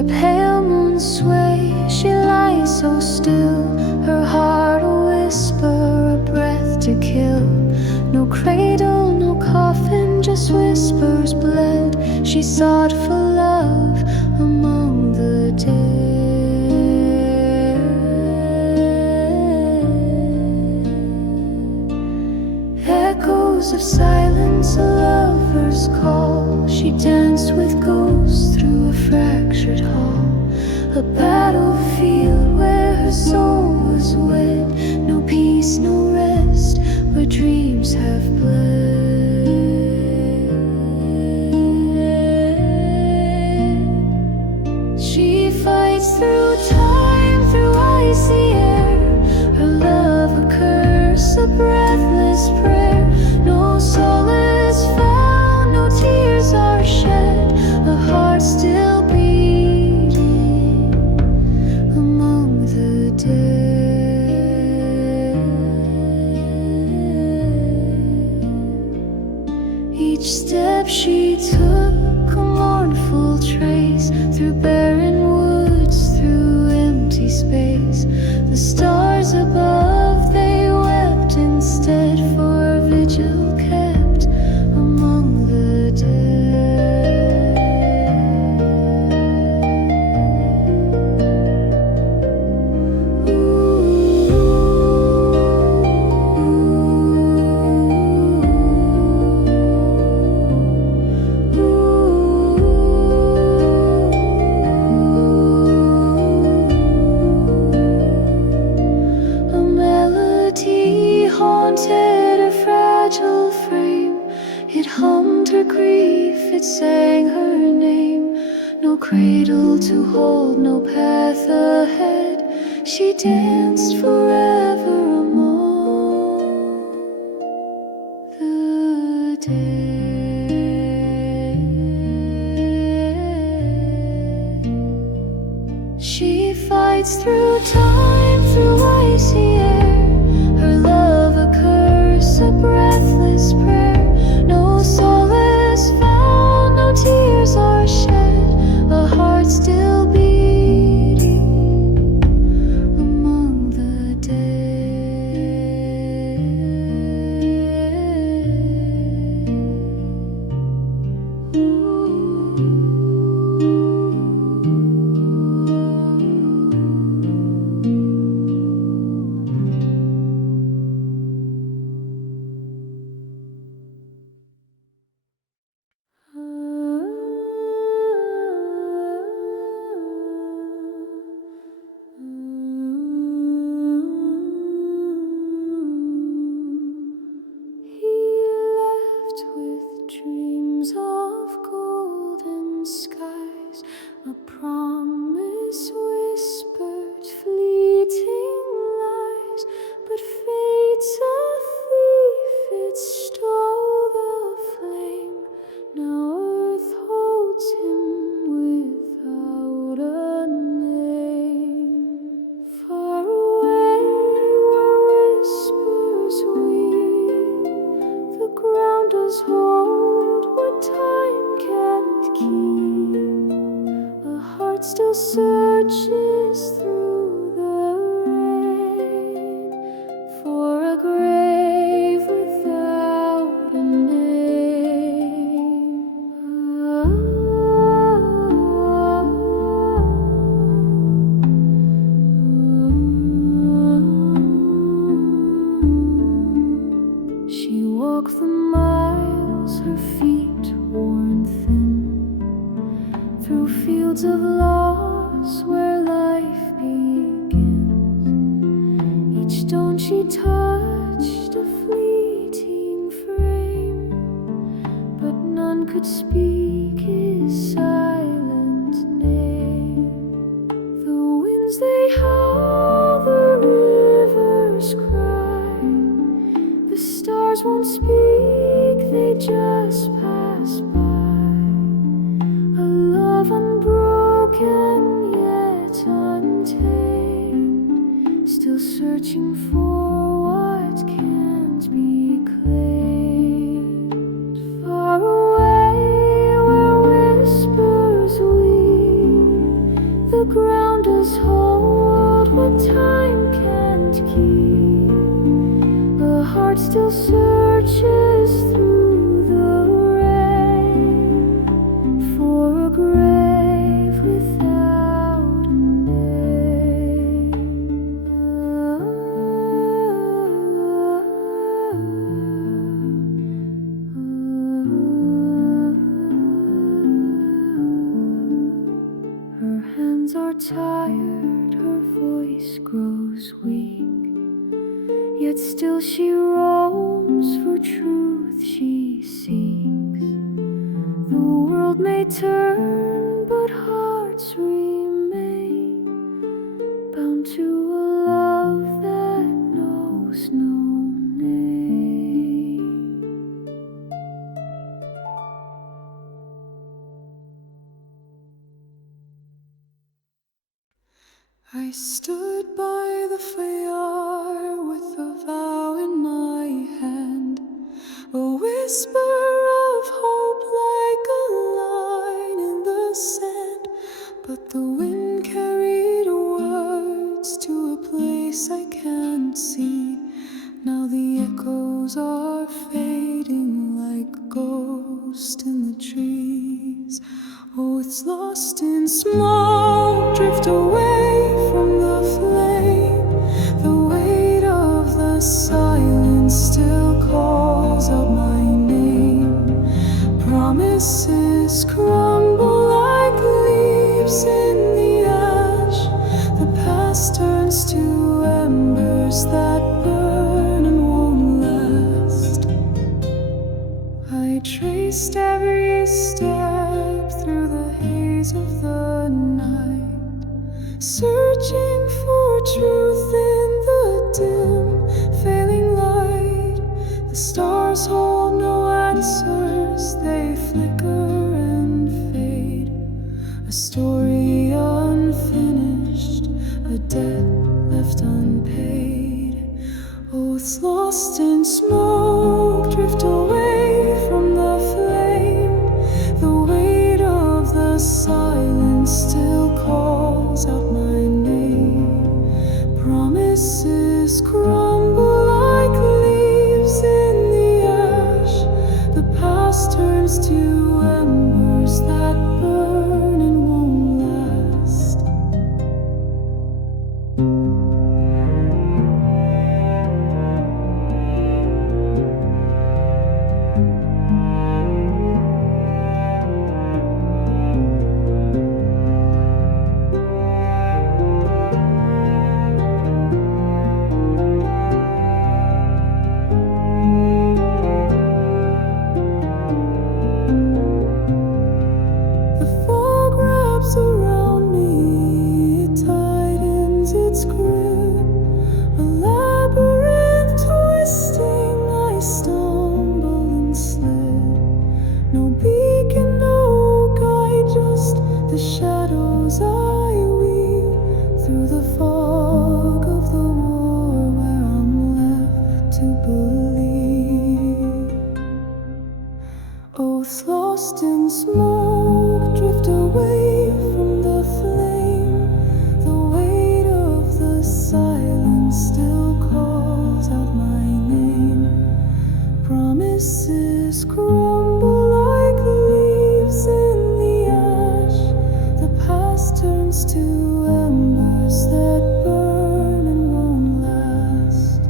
where pale moons sway. She lies so still, her heart a whisper, a breath to kill. No cradle, no coffin, just whispers bled. She sought for love among the dead. Echoes of silence, a lover's call. She danced with ghosts through a fractured hall, a battlefield where her soul was wed. No peace, no rest, where dreams have bled. She fights through time, through icy air, her love a curse, a breathless prayer. No solace found, no tears are shed, a heart still beating among the dead. Each step she took, a mournful trace, through barren woods, through empty space. The stars above, they wept instead, for a vigil kept among the dead. A melody haunted her fragile frame. It hummed her grief, it sang her name. No cradle to hold, no path ahead. She danced forever among the dead. She fights through time, through icy air, her love a curse, a breathless prayer. No solace found, no tears are shed, a heart still beating among the dead. He left with dreams of golden skies, a promise whispered fleeting lies. But fate's a thief, it stole the flame. Now earth holds him without a name. Far away where whispers weep, the ground does hold what time can't keep. A heart still searches through the rain for a grave without a name. She walked the miles, her feet worn thin, through fields of loss where life begins. Each stone she touched, a fleeting frame, but none could speak his silent name. The winds they howl, the rivers cry, the stars won't speak, they just pass by. A love unbroken yet untamed, still searching for what can't be claimed. Far away hands are tired, her voice grows weak, yet still she roams for truth she seeks. The world may turn, but hearts remain bound to a love that knows no name. I stood by the fire with a vow in my hand, a whisper of hope like a line in the sand. But the wind carried words to a place I can't see. Now the echoes are fading like a ghost in the trees. Oh, it's lost in smoke, drift away from the flame. The weight of the silence still calls out my name. Promises crumble like leaves in the ash. The past turns to embers that burn and won't last. I traced every step through the haze of the night, searching for truth in the dim, failing light. The stars hold no answers, they flicker and fade. A story unfinished, a debt left unpaid. Oh, it's lost in smoke, drift away from the flame. The weight of the silence still calls out my name. Promises crumble like leaves in the ash. The past turns to embers that burn and won't last. Around me, it tightens its grip, a labyrinth twisting. I stumble and slip. No beacon, no guide, just the shadows I weave through the fog of the war where I'm left to believe. Oh, it's lost in smoke, drift away from the flame. The weight of the silence still calls out my name. Promises crumble like leaves in the ash. The past turns to embers that burn and won't last.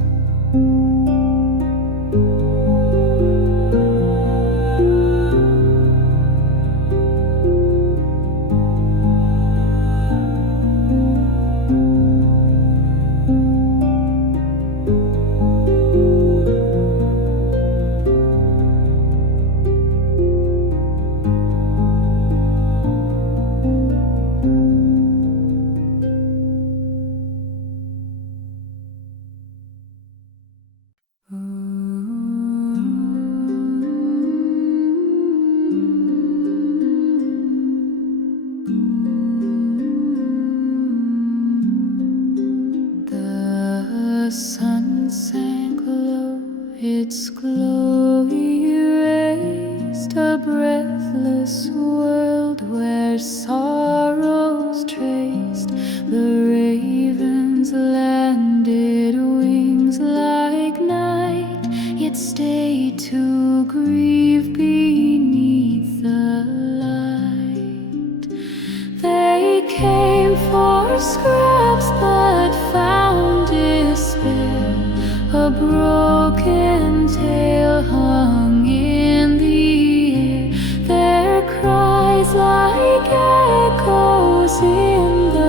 The sun sank low, its glow erased a breathless world where sorrows traced. The ravens landed, wings like night, yet stayed to grieve beneath the light. They came for scraps but found despair. A broken tale hung in the air. Their cries like echoes in the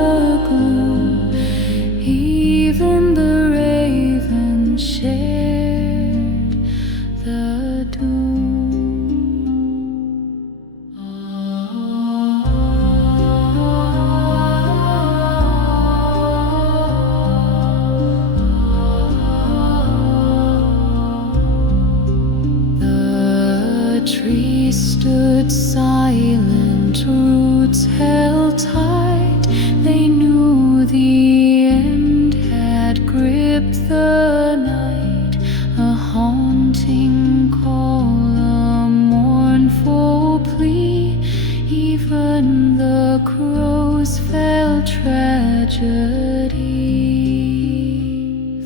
even the crows felt tragedy.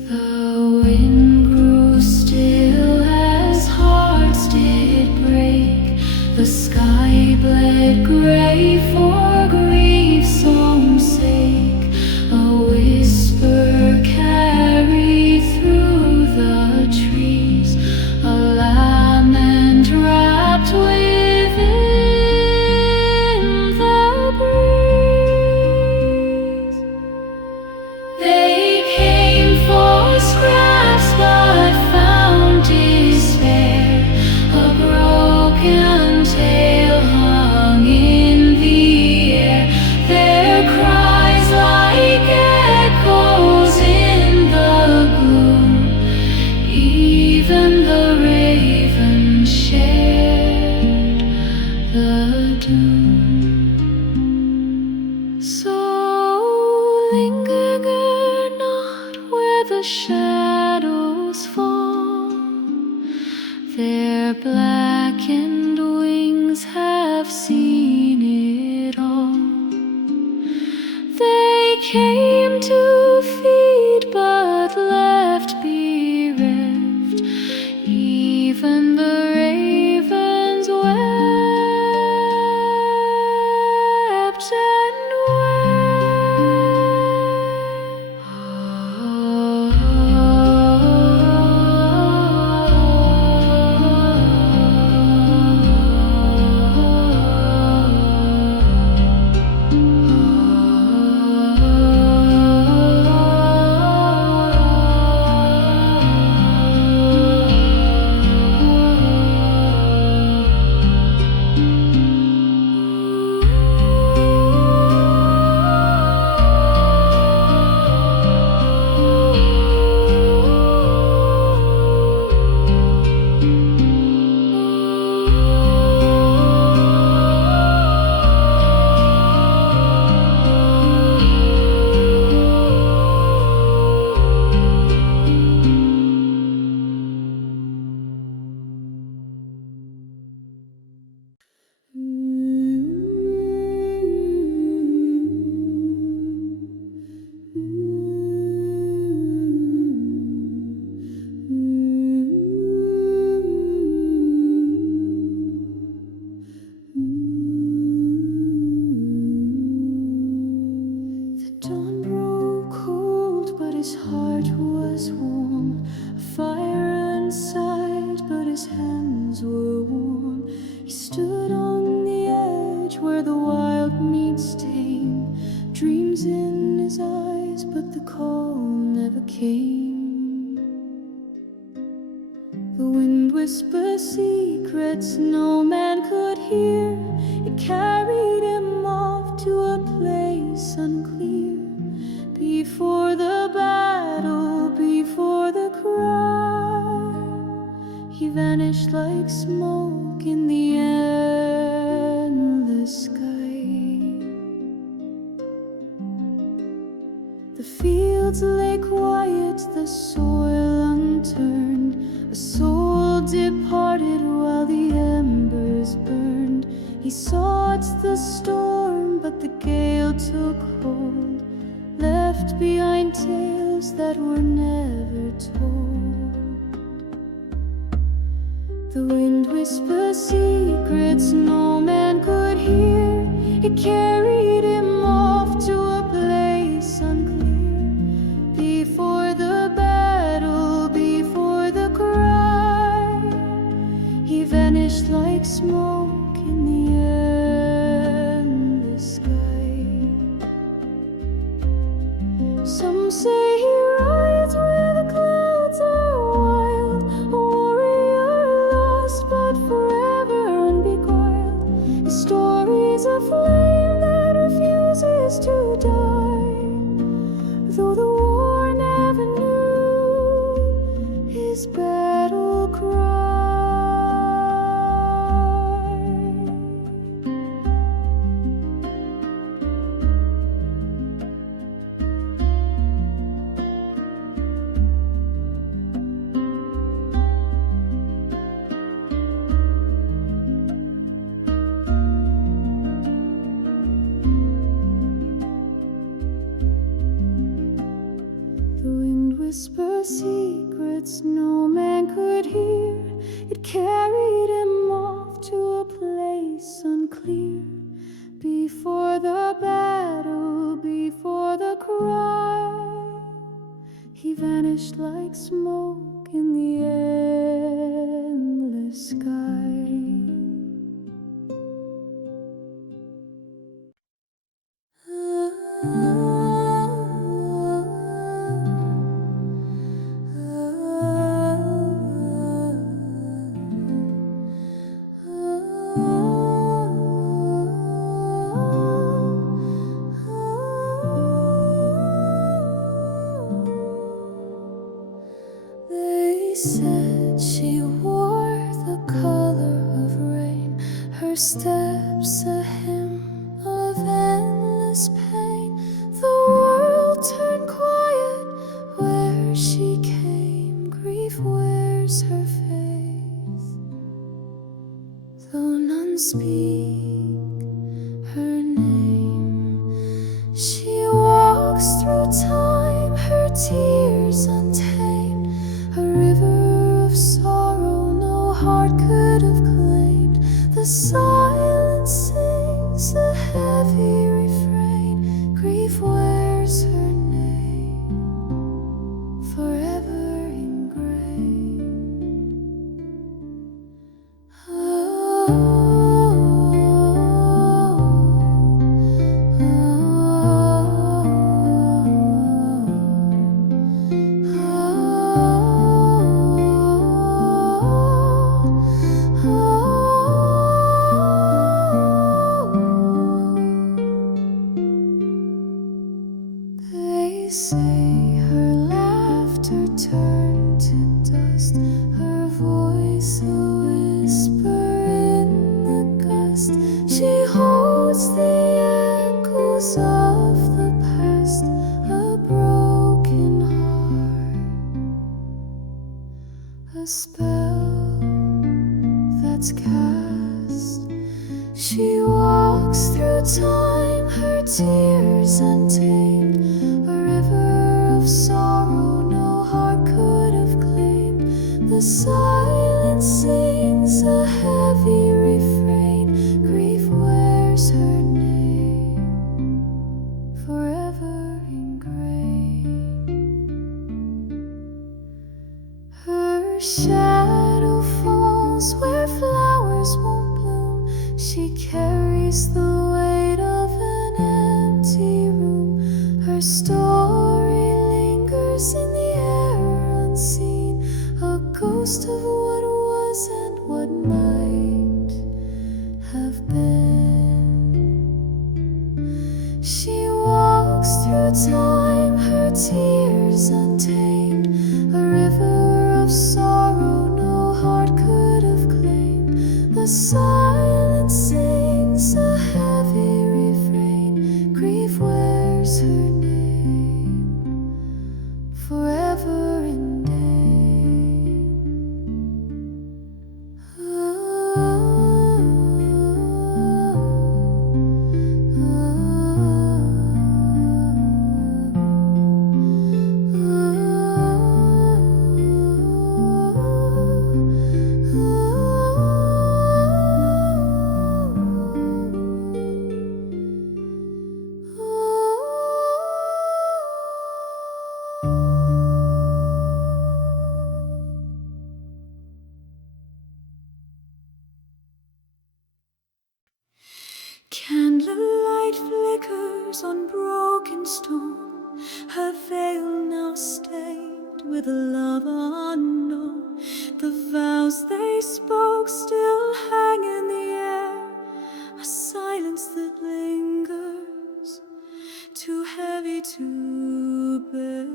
The wind grew still as hearts did break. The sky bled gray for grief's song's sake. A whisper carried through the trees, a lament wrapped within the breeze. They came for scraps but found despair. A broken tale hung in the air, their cries like echoes in the gloom. Even the raven shared the doom. So linger not where the shadows fall. Their blackened wings have seen it all. They came to feed but left bereft. Even the ravens wept and his heart was warm, a fire inside, but his hands were warm. He stood on the edge where the wild meets tame, dreams in his eyes, but the call never came. The wind whispers secrets no man could hear. It carried him off to a place unclear. Before the battle, before the cry, he vanished like smoke in the endless sky. The fields lay quiet, the soil unturned. A soul departed while the embers burned. He sought the storm, but the gale took hold, left behind tales that were never told. The wind whispers secrets no man could hear. It carried him off to a place unclear. Before the battle, before the cry, he vanished like smoke in the endless sky. Some say he rides where the clouds are wild, a warrior lost but forever unbeguiled. His story's a flame that whisper secrets no man could hear. It carried him off to a place unclear. Before the battle, before the cry, he vanished like smoke in the endless sky. They said she wore the color of rain, her steps a hymn of endless pain. The world turned quiet where she came, grief wears her face, though none speak her name. She walks through time, her tears untamed, a river of sorrow no heart could have claimed. The silence sings a heavy refrain, grief wears her name, forever ingrained. They say her laughter turned to dust, her voice a whisper in the gust. She holds the echoes of the past, a broken heart, a spell that's cast. She walks through time, her tears untamed, a river of sorrow no heart could have claimed. The silence sings a heavy refrain, grief wears her name, forever ingrained. Her shadow falls where flowers won't bloom. She carries the weight of an empty room. Her story lingers in the air unseen, a ghost of what was and what might have been. She walks through time, her tears untamed, a river of sorrow no heart could have claimed. The silence sings a heavy refrain, grief wears her name, forever ingrained. Candlelight flickers on broken stone, her veil now stained with a love unknown. The vows they spoke still hang in the air, a silence that lingers, too heavy to bear.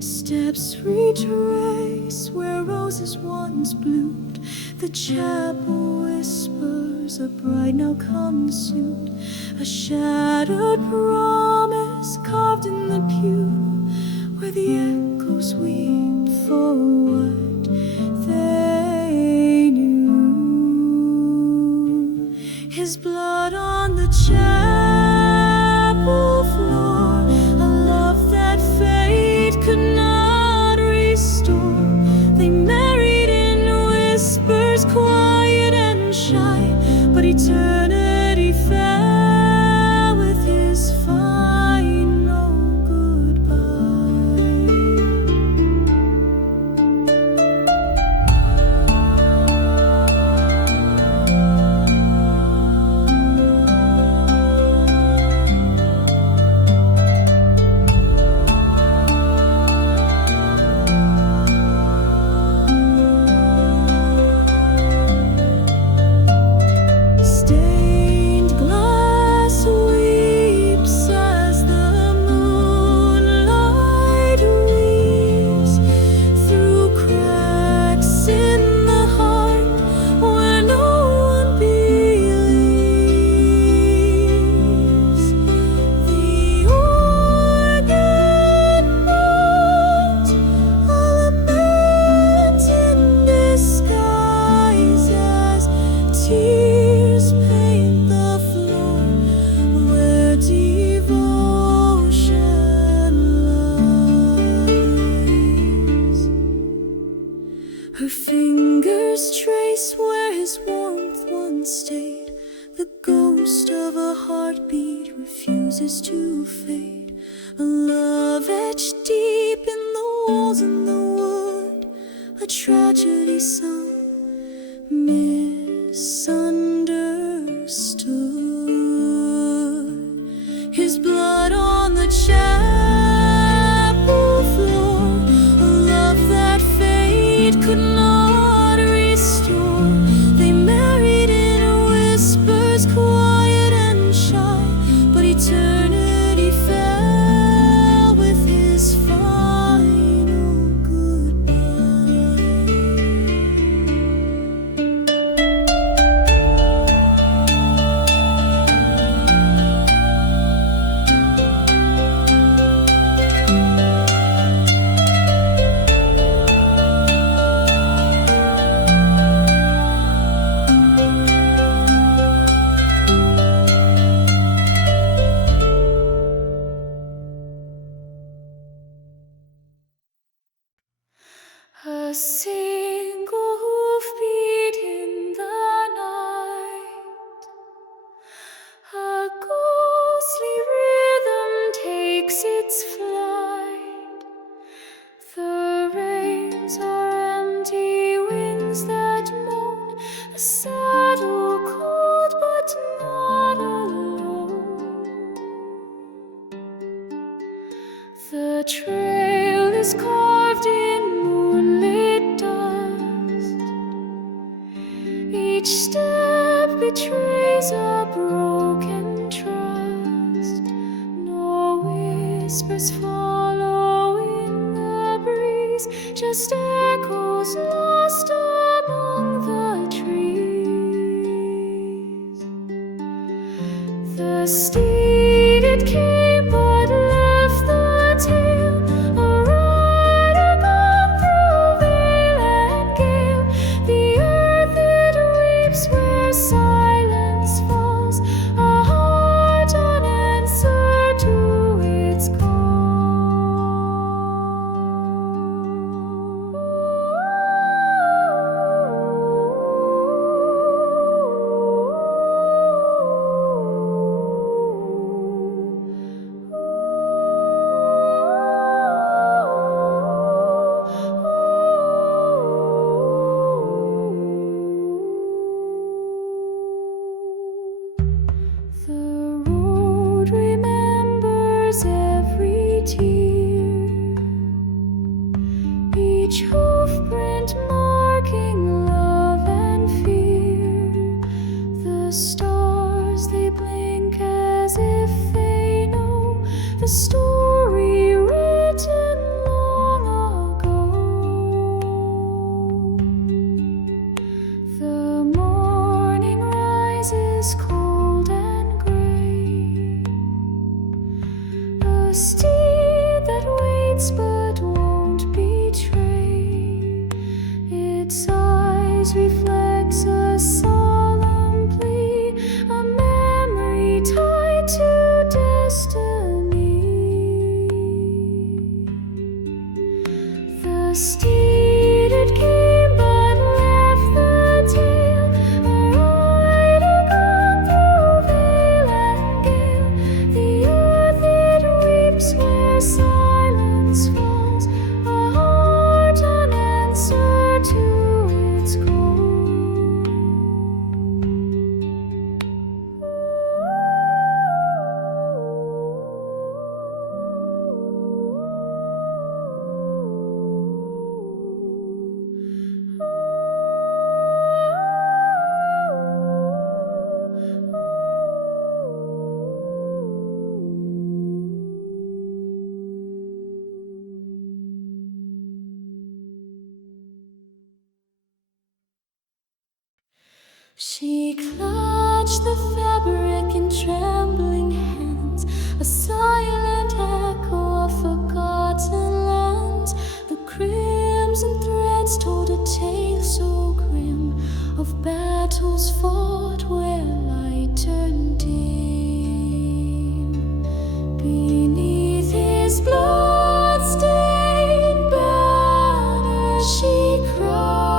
Steps retrace where roses once bloomed, the chapel whispers, a bride now consumed, a shattered promise carved in the pew, where the echoes weep for what they knew. His blood on the chapel floor, a love that fate could not restore. They married in whispers, quiet and shy, but eternity fell with his final goodbye. Stained glass weeps as the moonlight weaves through cracks in the heart where no one believes. The organ notes a lament in disguise as tears paint the floor where devotion lies. Her fingers trace where his warmth once stayed. The ghost of a heartbeat refuses to fade. A love etched deep in the walls and the wood, a tragedy sung, misunderstood. His blood on the chapel floor, a love that fate could not restore. They married in whispers, quiet and shy, but eternity fell with his final goodbye. A single hoofbeat in the night, a ghostly rhythm takes its flight. The rains are empty winds that moan, a saddle cold but not alone. The trail is carved in moonlit dust. Each step betrays a broken trust. No whispers follow in the breeze, just echoes lost among the trees. The steed it came but left the tail, a rider gone through vale and gale. The earth it weeps where silence falls, a heart unanswered to its call. its eyes reflects a solemn plea, a memory tied to destiny. The steed it came but left the tail, a rider gone through vale and gale. The earth it weeps where silence falls, a heart unanswered to its call. She clutched the fabric in trembling hands, a silent echo of forgotten lands. The crimson threads told a tale so grim of battles fought where light turned dim. Beneath his blood-stained banner she cried,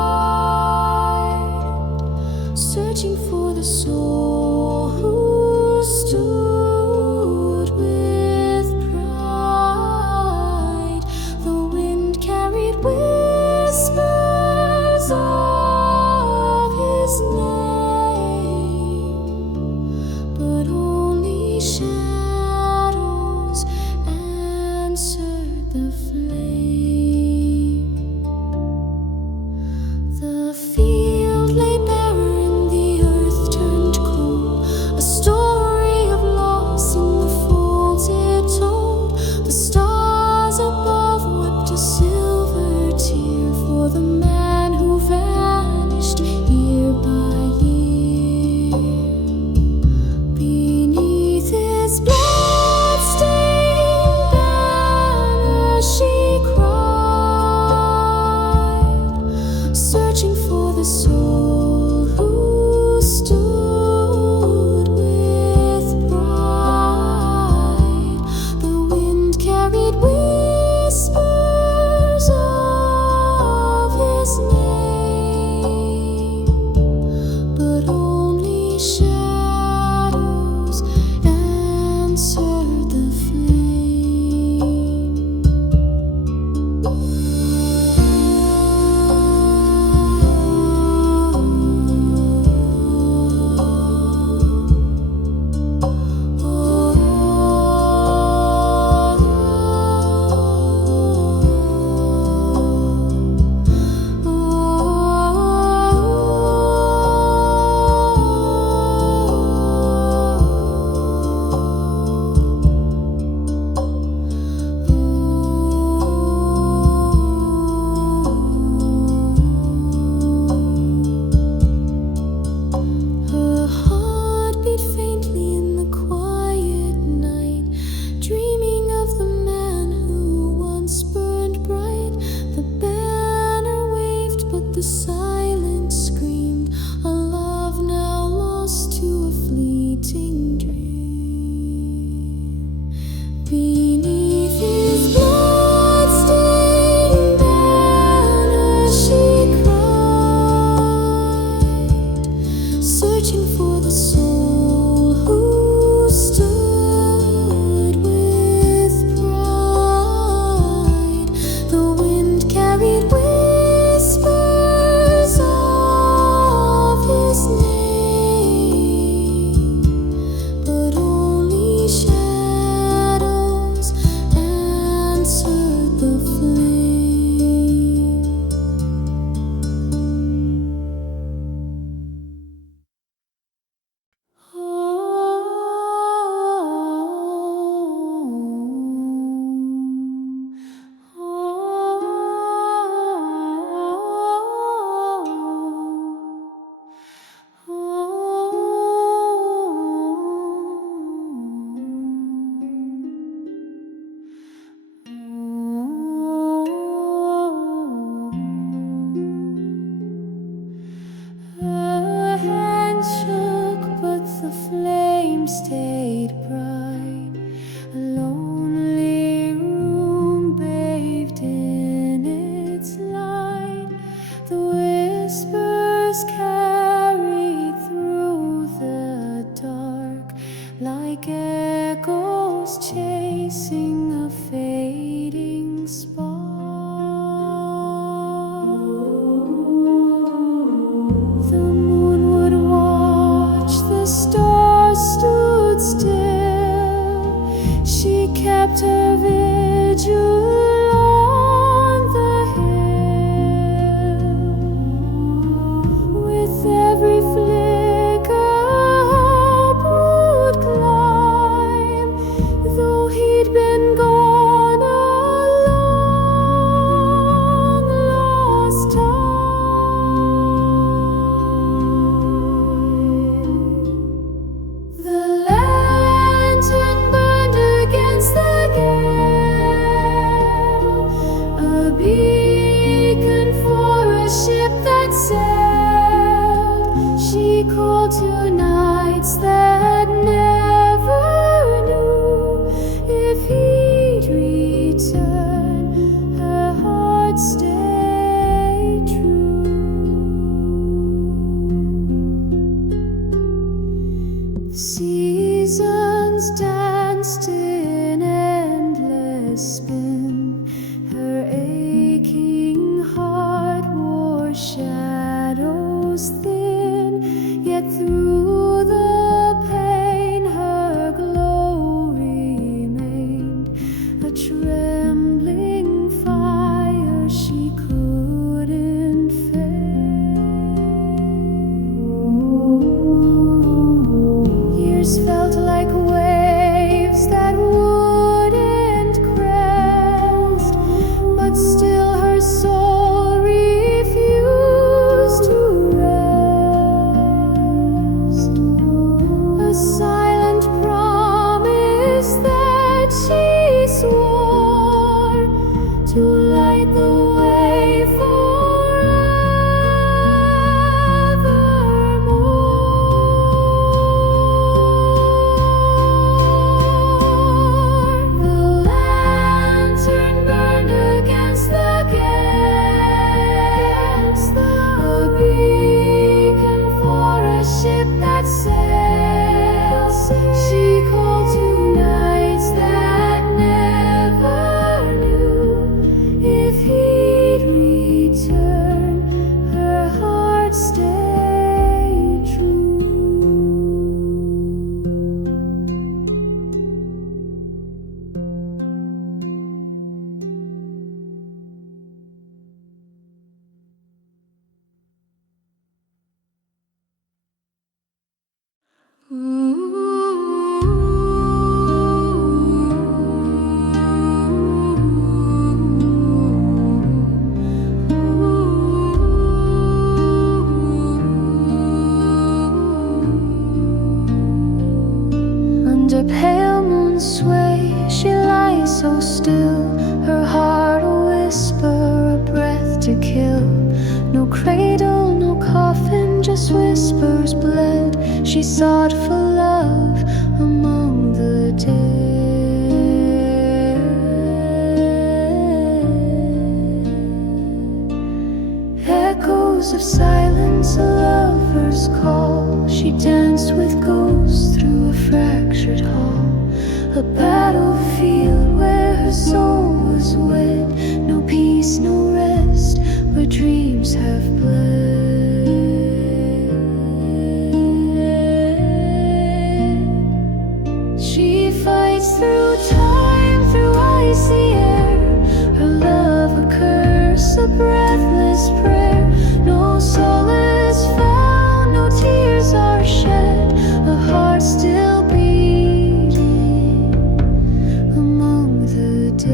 searching for the soul who stood with pride. The wind carried whispers of his name. vigil on the hill. With every flicker, hope would climb, though he'd been gone a long lost time. The lantern burned against the gale, a beacon for a ship that sailed. She called to nights that never knew if he'd return. Her heart stayed true. Seasons danced in endless spin. Her aching heart wore shadows thin. Yet through the pain her glow remained, a trembling fire she couldn't fade. Years felt like waves that wouldn't crest, but still her soul refused to rest. A silent promise that she swore to light the way forevermore. The lantern burned against the gale, a beacon for a ship that sails. She called to nights that never knew if he'd return. Her heart stayed true. Under pale moon's sway, she lies so still, her heart a whisper, a breath to kill. No cradle, no coffin, just whispers bled. She sought for love among the dead. Echoes of silence, a lover's call. She danced with ghosts through a fractured hall, a battlefield where her soul was wed. No peace, no rest, where dreams have bled. She fights through time, through icy air, her love a curse, a breathless prayer. No solace found, no tears are shed, a heart still beating among the dead.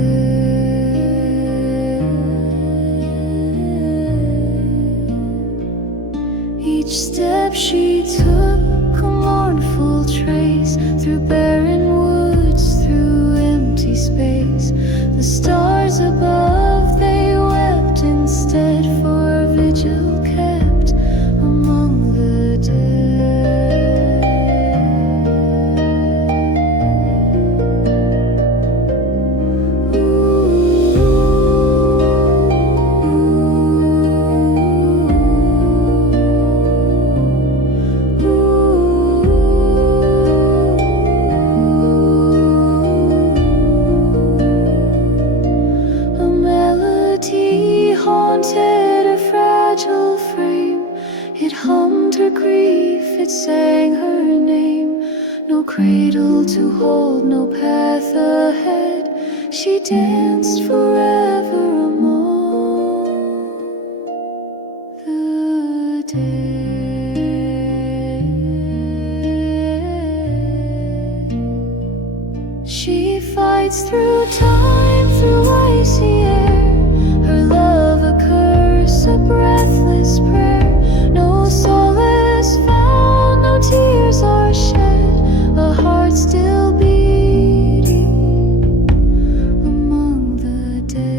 Each step she took, a mournful trace, through barren woods, through empty space. The stars above, they wept instead, for a vigil kept among the haunted her fragile frame. It hummed her grief, it sang her name. No cradle to hold, no path ahead. she danced forever among the dead. She fights through time, through icy air, her love a curse, a breathless prayer. No solace found, no tears are shed, a heart still beating among the dead.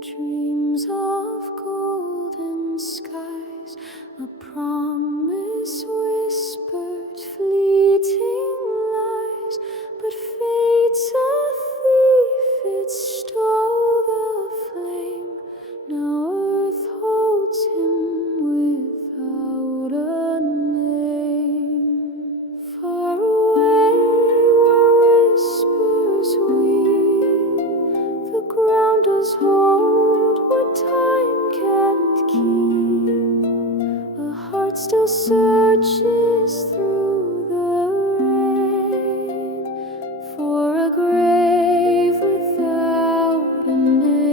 Dreams of golden skies, a promise whispered, fleeting lies. But fate's a thief, it stole the flame. Now earth holds him without a name. Far away where whispers weep, the ground does hold what time can't keep. A heart still searches through the rain for a grave without a name.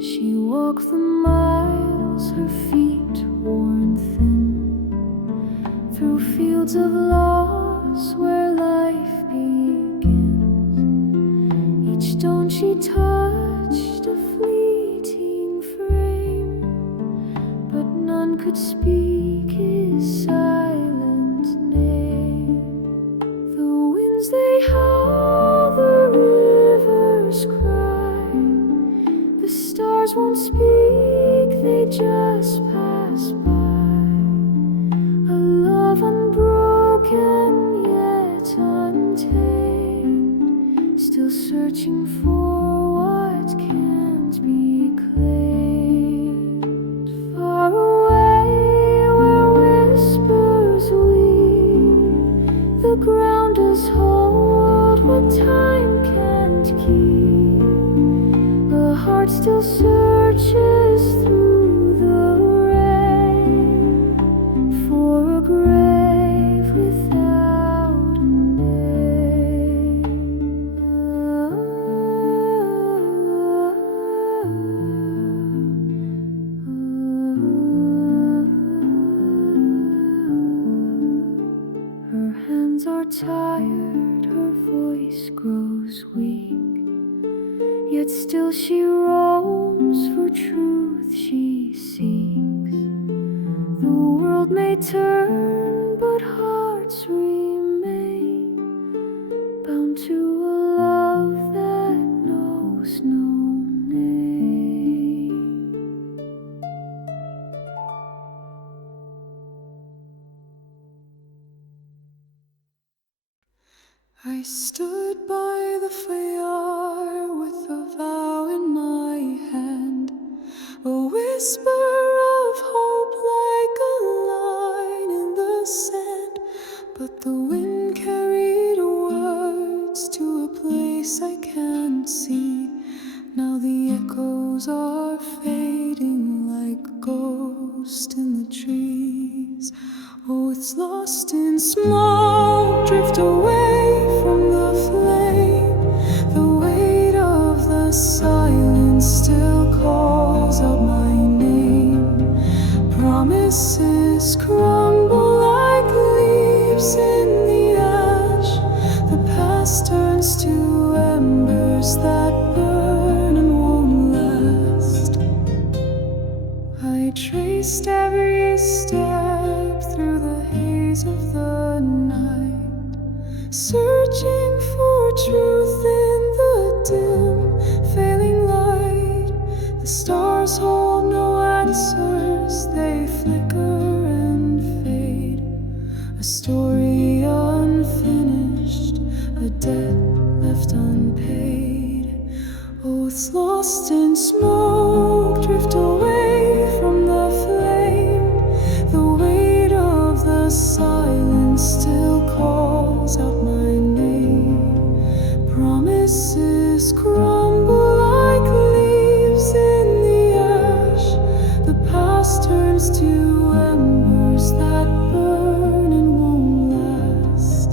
She walked the miles, her feet worn thin, through fields of loss where life begins. Each stone she touched, a fleeting frame, but none could speak his silent name. The winds they howl, the rivers cry, the stars won't speak, they just pass by. A love unbroken yet untamed, still searching for what can't be claimed. Far away where whispers weep, the ground does hold what time can't keep. A heart still searches through the rain for a grave without a name. Her hands are tired, her voice grows weak, yet still she roams for truth she seeks. The world may turn, but hearts remain, bound to a love that knows no name. I stood by the fire with a vow in my hand, a whisper of hope like a line in the sand. But the wind carried words to a place I can't see. Now the echoes are fading like a ghost in the trees. Oh, it's lost in smoke, drift away from the flame. The weight of the silence still calls out my name. Promises crumble like leaves in the ash. The past turns to embers that burn and won't last. I traced every step through the haze of the night, searching for truth in the dim, failing light. The stars hold no answers, they flicker and fade. A story unfinished, a debt left unpaid. Oaths lost in smoke drift away from the flame. The weight of the silence still calls out my name. Promises crumble like leaves in the ash. The past turns to embers that burn and won't last.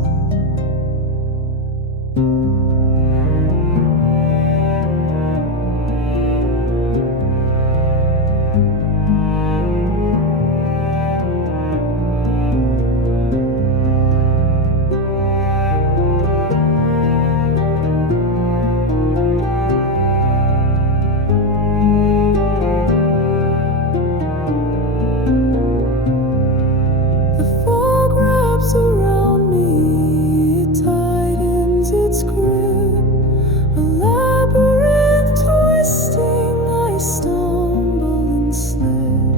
Around me, it tightens its grip. A labyrinth twisting, I stumble and slip.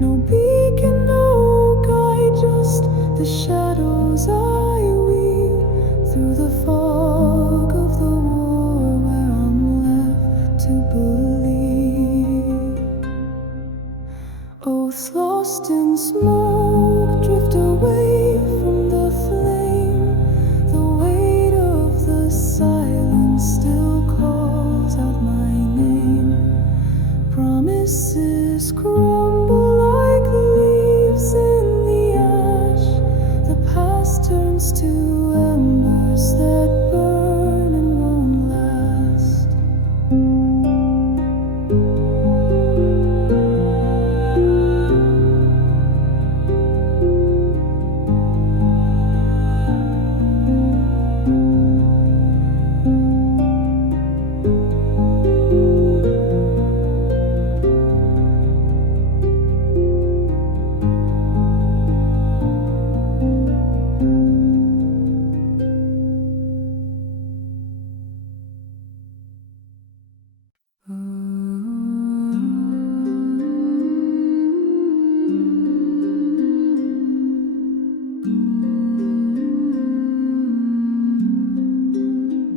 No beacon, no guide, just the shadows I weave through the fog of the war where I'm left to believe. Oaths lost in smoke drift away from the flame. The weight of the silence still calls out my name. Promises crumble like leaves in the ash. The past turns to embers that burn and won't last.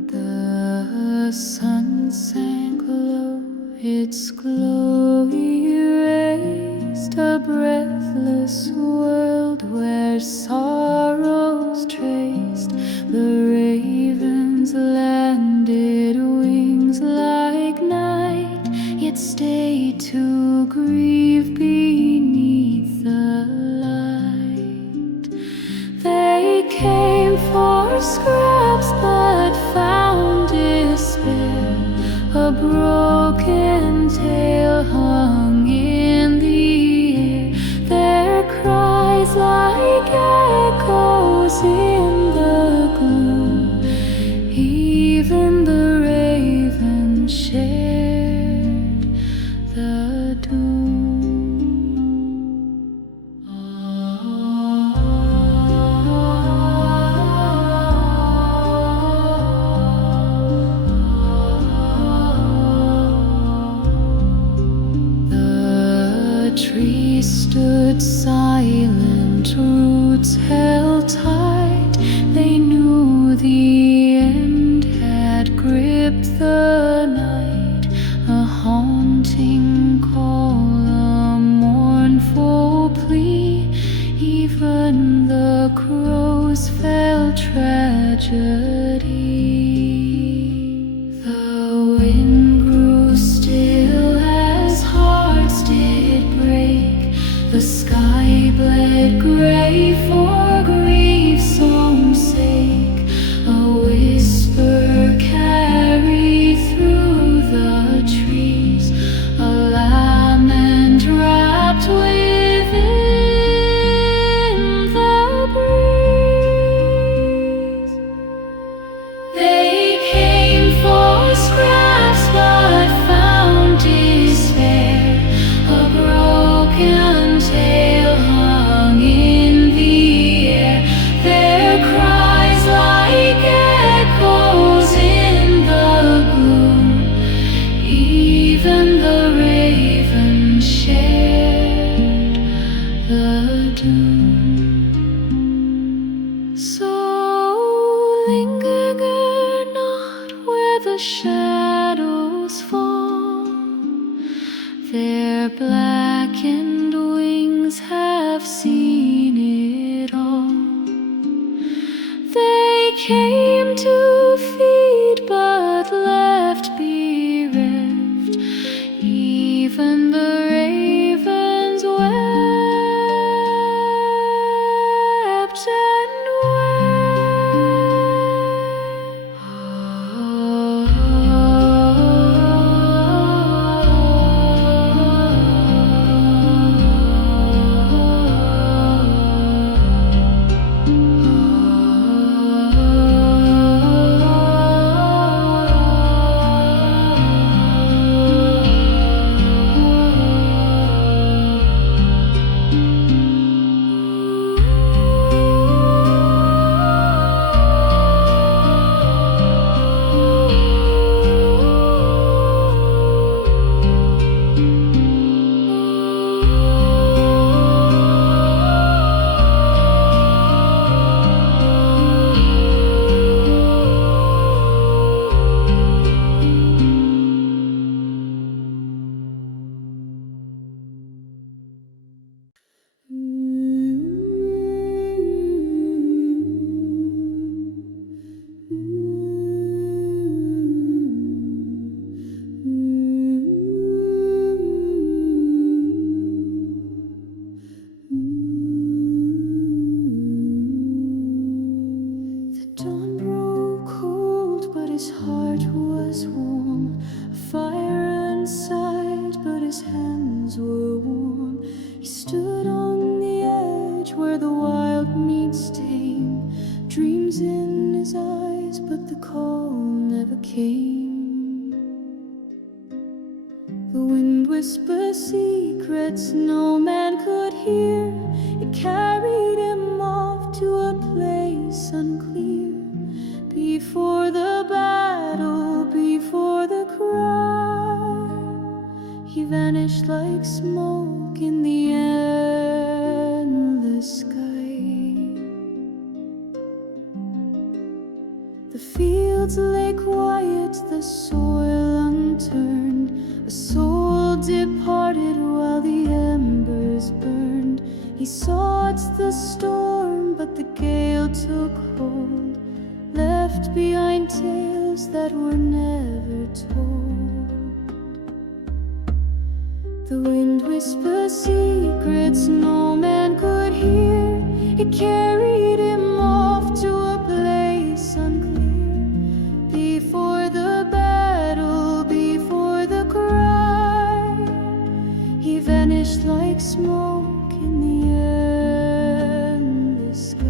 The sun sank low, its glow erased a breathless world where sorrows traced. The ravens landed, wings like night, yet stayed to grieve beneath the light. They came for scraps but found despair. A broken tale hung in the air, their cries like echoes in the gloom. Even the raven shared the doom. Trees stood silent, roots held tight. They knew the end had gripped the night. A haunting call, a mournful plea. Even the crows felt tragedy. The wind grew still as hearts did break. The sky bled gray for Their blackened wings have seen it all. They came to feed but left bereft. Even the ravens wept and his heart was warm, a fire inside, but his hands were warm. He stood on the edge where the wild meets tame, dreams in his eyes, but the call never came. The wind whispers secrets no man could hear. It carried him off to a place unclear. Before the battle, before the cry, he vanished like smoke in the endless sky. The fields lay quiet, the soil unturned. A soul departed while the embers burned. He sought the storm, but the gale took hold, left behind tales that were never told. The wind whispers secrets no man could hear. It carried him off to a place unclear. Before the battle, before the cry, he vanished like smoke in the endless sky.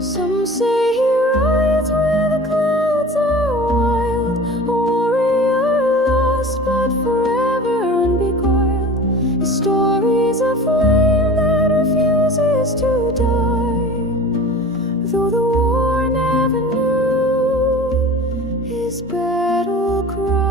Some say he rides where the clouds are wild, a warrior lost but forever unbeguiled. His story's a flame that refuses to die, though the war never knew his battle cry.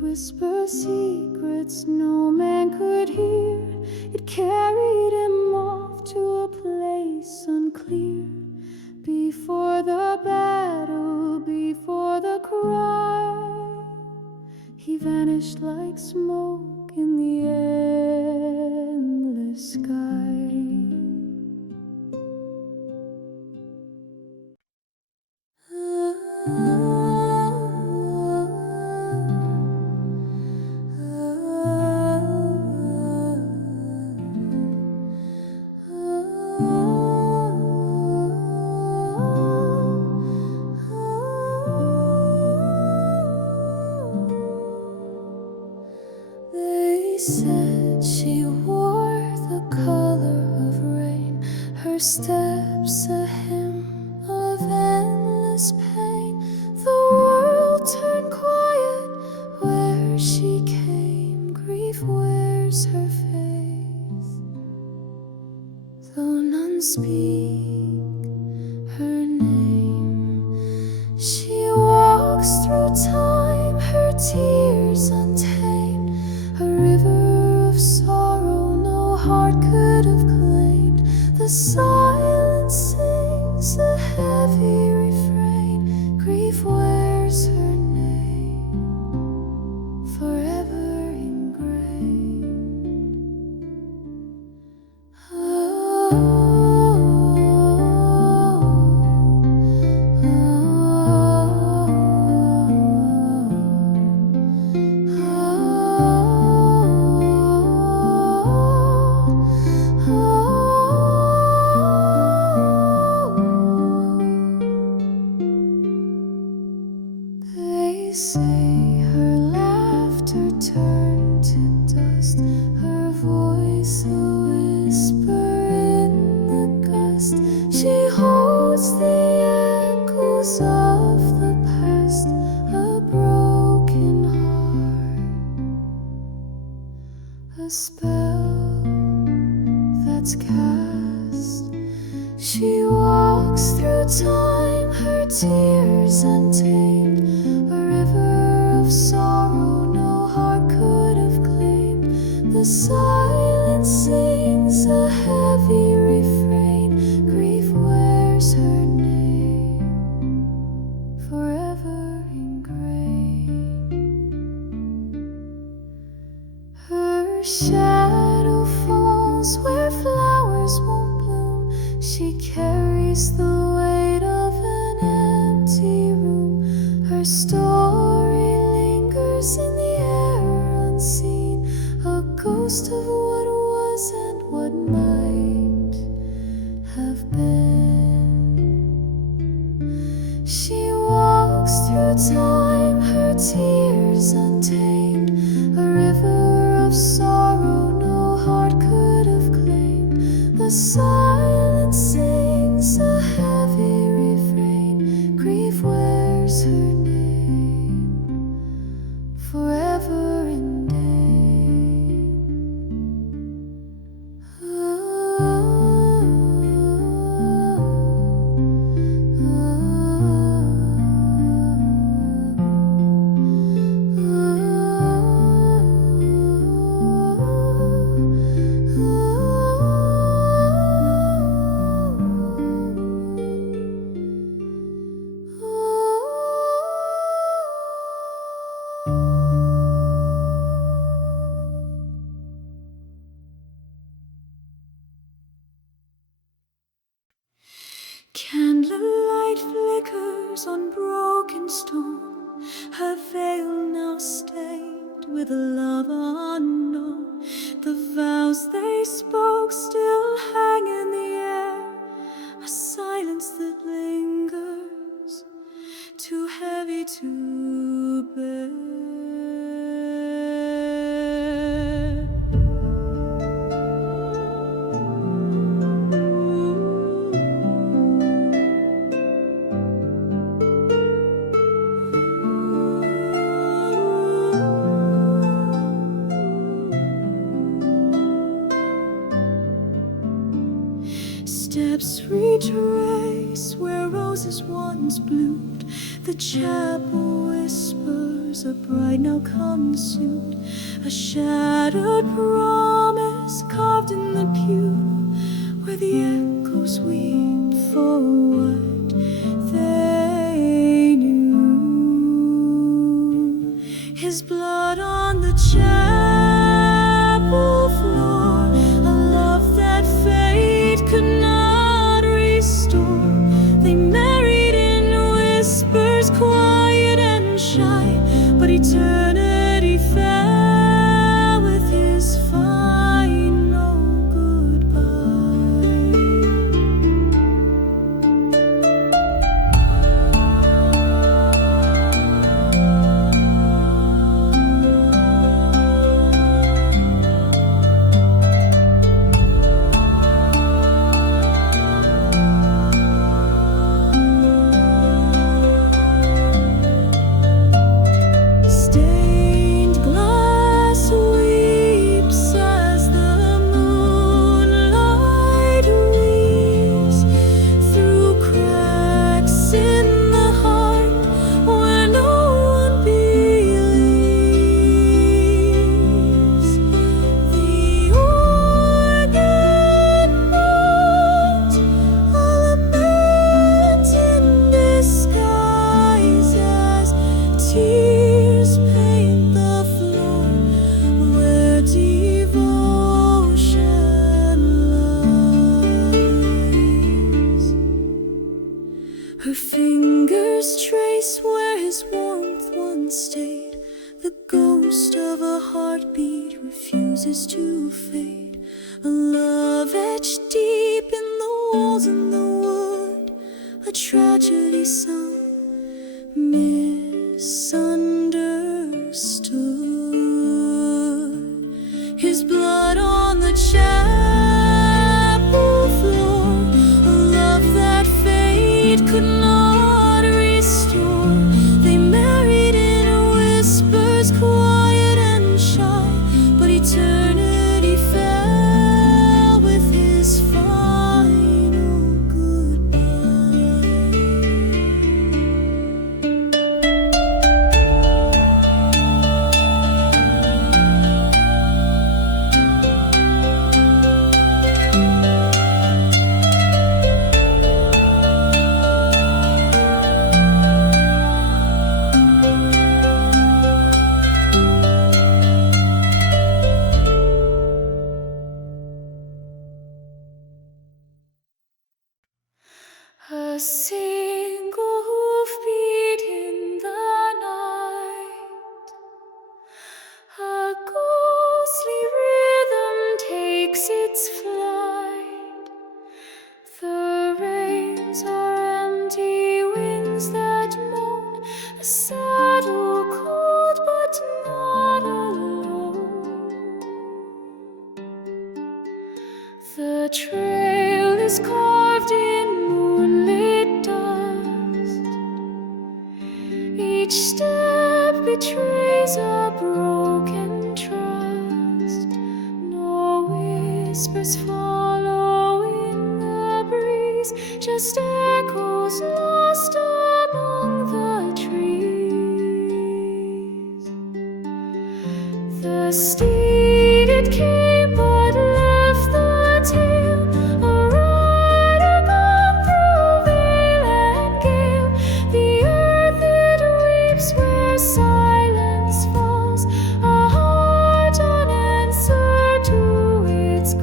Whisper secrets no man could hear. It carried him off to a place unclear. Before the battle, before the cry, he vanished like smoke in the endless sky. They said she wore the color of rain, her steps a hymn of endless pain. The world turned quiet where she came, grief wears her face. speak her name. She walks through time, her tears untamed, a river of sorrow no heart could have claimed. The silence sings a heavy refrain, grief wears her name, forever ingrained. They say her laughter turned to dust, her voice a whisper in the gust. She holds the echoes of the past, a broken heart, a spell that's cast. She walks through time, her tears untamed, a river of sorrow no heart could have claimed. The silence sings a heavy refrain, grief wears her name, forever ingrained. Her shadow falls where flowers won't bloom. She carries the weight of an empty room. Her story lingers in the air unseen, a ghost of what was and what might have been. She walks through time, her tears untamed, a river of sorrow no heart could have claimed. The silence sings a heavy refrain, grief wears her name, forever ingrained. Candlelight flickers on broken stone, her veil now stained with a love unknown. The vows they spoke still hang in the air, a silence that lingers, too heavy to bear. Steps retrace where roses once bloomed. The chapel whispers a bride now consumed, a shattered promise carved in the pew, where the echoes weep for what they knew. His blood on the chapel floor, a love that fate could not restore. They married in whispers, quiet and shy, but eternity fell with his final goodbye. A single hoofbeat in the night, a ghostly rhythm takes its flight. The reins are empty winds that moan, a saddle cold but not alone. The trail is carved in moonlit dust. Each step betrays a broken trust. No whispers follow in the breeze, just echoes lost among the trees. The steed it came but left the tail, a rider gone through vale and gale. The earth it weeps where silence falls, a heart unanswered to its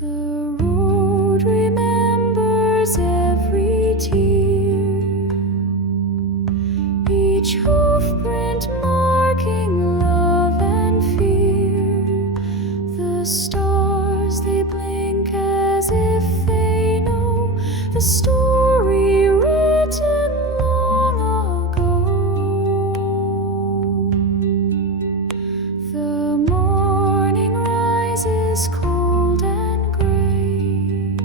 The road remembers every tear, each hoofprint marking love and fear. The stars they blink as if they know the story written long ago. The morning rises cold and gray,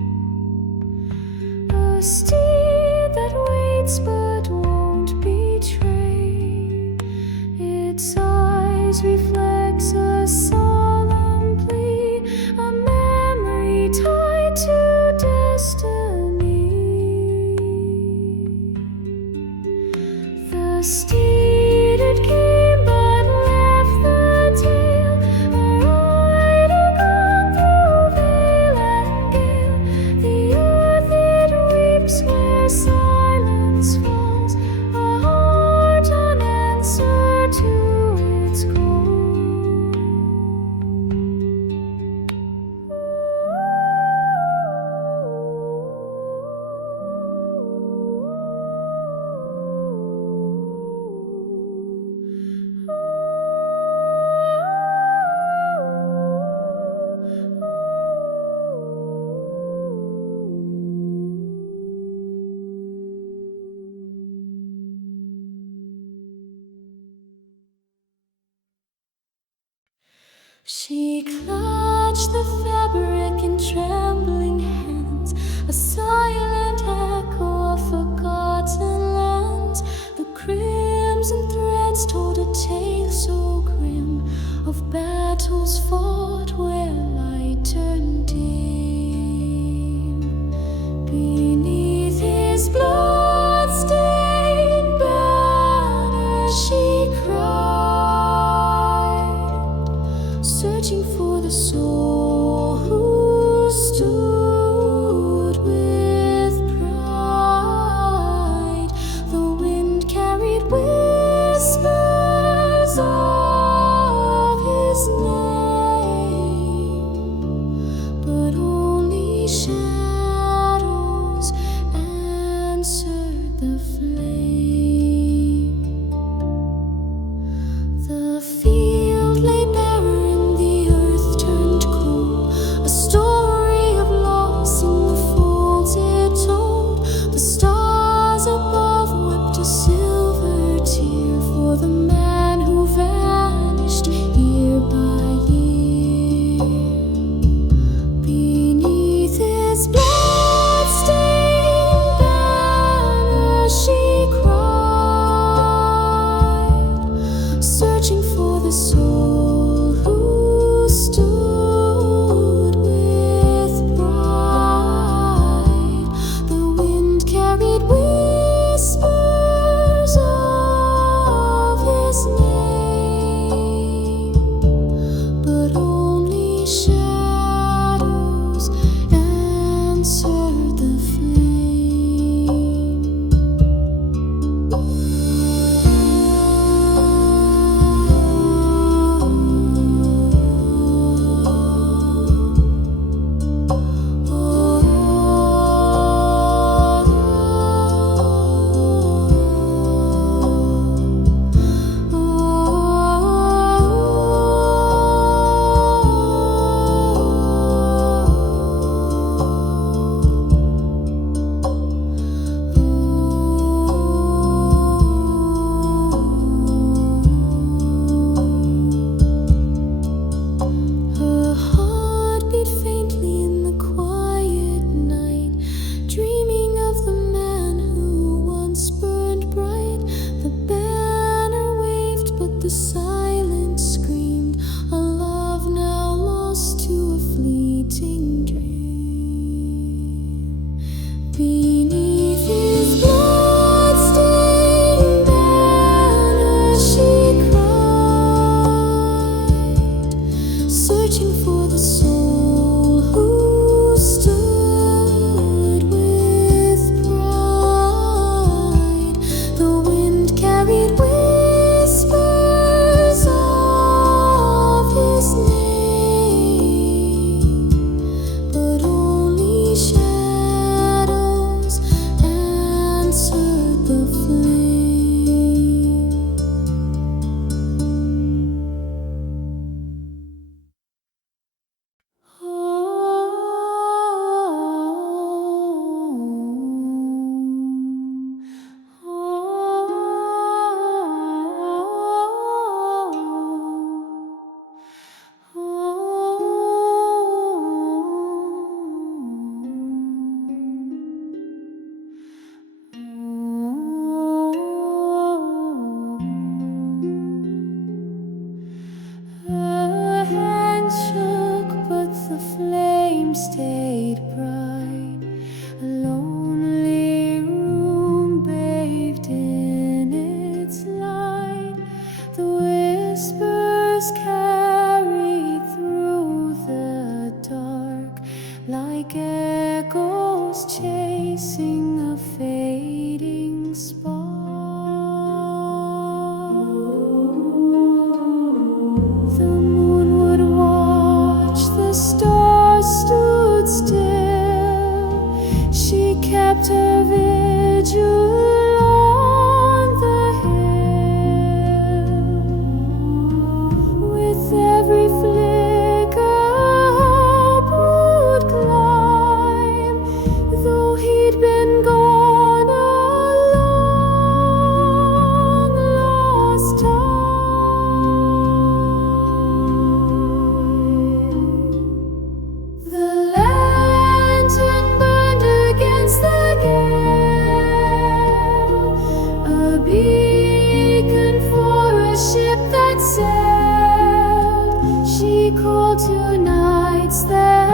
a steed that waits but won't betray. Its eyes reflects a solemn plea, a memory tied to destiny. The steed it came but left the tail, a rider gone through vale and gale. The earth it weeps where silence falls, a heart unanswered to its call. She clutched the fabric in trembling hands, a silent echo of forgotten lands. The crimson threads told a tale so grim of battles fought where light turned dim. Beneath his blood-stained banner she cried, searching for the soul who stood with pride. The wind carried whispers of his name, but only shadows answered the flame. The field lay barren, the earth turned cold, a story of loss in the folds it told. The stars above wept a silver tear for the man who vanished year by year. Beneath his blood-stained banner she answered the flame. Her hand shook, but the flame stayed bright. A lonely room bathed in its light. The whispers carried through the dark like echoes chasing a fading spark. The moon would watch, the stars stood still. She kept her vigil on the hill. With every flicker, hope would climb, though he'd been gone a long, lost time. The lantern burned against the gale, a beacon for a ship that sailed. She called to nights that